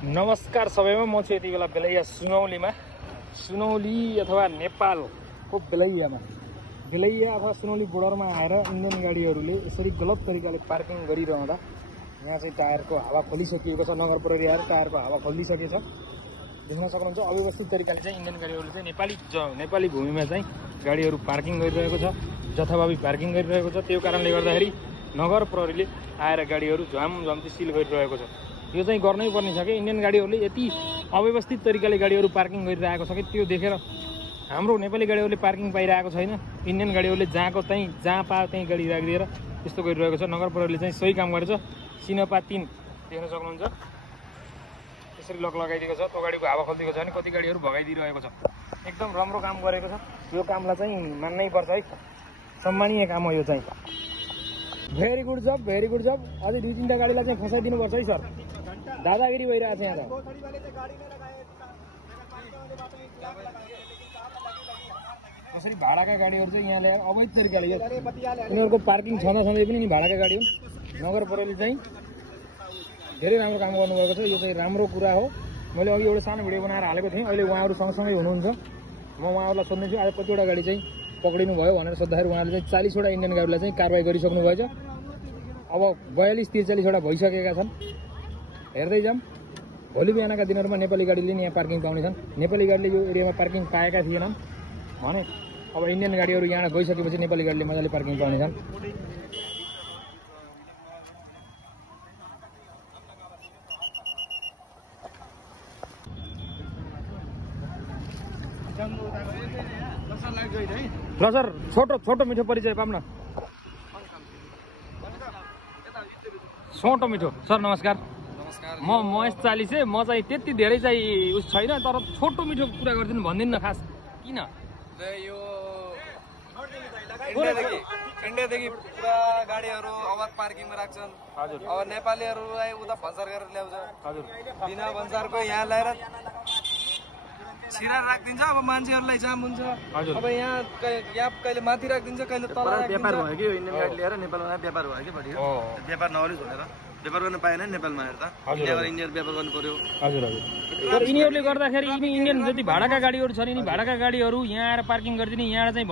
नमस्कार सबैमा म चाहिँ यति बेला बेलैया सुनौली अथवा नेपालको बेलैया अथवा सुनौली बोर्डरमा आएर इन्डियन गाडीहरूले यसरी गलत तरिकाले पार्किङ गरिरहँदा यहाँ चाहिँ टायरको हावा खोलिसकिएको छ। नगर प्रहरी आएर टायरको हावा खोलिसकेछ। देख्न सक्नुहुन्छ अव्यवस्थित तरिकाले चाहिँ इन्डियन गाडीहरूले चाहिँ नेपाली भूमिमा चाहिँ गाडीहरू पार्किङ गरिरहेको छ, जथाभावी पार्किङ गरिरहेको छ। त्यो कारणले गर्दाखेरि नगर प्रहरीले आएर गाडीहरू झ्वामझ्वाम सिल गरिरहेको छ। यो चाहिँ गर्नै पर्ने छ कि इन्डियन गाडीहरूले यति अव्यवस्थित तरिकाले गाडीहरू पार्किङ गरिरहेको छ कि त्यो देखेर हाम्रो नेपाली गाडीहरूले पार्किङ पाइरहेको छैन। इन्डियन गाडीहरूले जहाँ पायो त्यहीँ गाडी राखिदिएर त्यस्तो गरिरहेको छ। नगर प्रहरीले चाहिँ सही काम गरेछ। सिनपा 3 देख्न सक्नुहुन्छ त्यसरी लक लगाइदिएको छ। त्यो गाडीको हावा खोलिदिएको छ भने कति गाडीहरू भगाइदिइरहेको छ। एकदम राम्रो काम गरेको छ। यो कामलाई चाहिँ मान्नै पर्छ है, सम्मानीय काम हो यो चाहिँ। भेरी गुड जब, भेरी गुड जब। अझै 2-3टा गाडीलाई चाहिँ फसाइदिनु पर्छ है सर। दादागिरी भइरहेको छ यहाँ त। कसरी भाडाका गाडीहरू चाहिँ यहाँ ल्याएर अवैध तरिकाले उनीहरूको पार्किङ छँदै पनि भाडाका गाडी हुन्। नगर प्रहरीले चाहिँ धेरै राम्रो काम गर्नुभएको छ। यो चाहिँ राम्रो कुरा हो। मैले अघि एउटा सानो भिडियो बनाएर हालेको थिएँ। अहिले उहाँहरू सँगसँगै हुनुहुन्छ। म उहाँहरूलाई सोध्दैछु आज कतिवटा गाडी चाहिँ पक्रिनु भयो भनेर सोद्धाखेरि उहाँहरूले चाहिँ 40वटा इन्डियन गाडीलाई चाहिँ कारवाही गरिसक्नु भएछ। अब 42-43वटा भइसकेका छन्। हेर्दै जाऊँ। भोलि बिहानका दिनहरूमा नेपाली गाडीले नि यहाँ पार्किङ पाउनेछन्। नेपाली गाडीले यो एरियामा पार्किङ पाएका थिएनन् भने अब इन्डियन गाडीहरू यहाँ गइसकेपछि नेपाली गाडीले मजाले पार्किङ पाउनेछन्। ल सर, छोटो मिठो परिचय पाऊँ न। छोटो मिठो सर, नमस्कार। म महेश चालिसे। म चाहिँ त्यति धेरै चाहिँ उस छैन, तर छोटो मिठो कुरा गरिदिनु भनिदिनु न। खास किन यो इन्डियादेखि पुरा गाडीहरू अवैध पार्किङमा राख्छन्। हजुर। अब नेपालीहरूलाई उता भन्सार गरेर ल्याउँछ। हजुर। बिना भन्सारको यहाँ ल्याएर छिरा राखिदिन्छ। अब मान्छेहरूलाई जाम हुन्छ। अब यहाँ कहिले माथि राखिदिन्छ, कहिले तल राखिदिन्छ। व्यापार भयो कि यो इन्डियन गाडी लिएर नेपालमा व्यापार भयो कि बढी व्यापार नगरी छोडेर व्यापार गर्न पाएन नेपालमा हेर्दा। इन्डियाबाट व्यापार गर्नु पर्यो। हजुर हजुर। तर यिनीहरूले गर्दाखेरि इन्डियन जति भाडाका गाडीहरू छन्, यिनी भाडाका गाडीहरू यहाँ आएर पार्किङ गरिदिने, यहाँ चाहिँ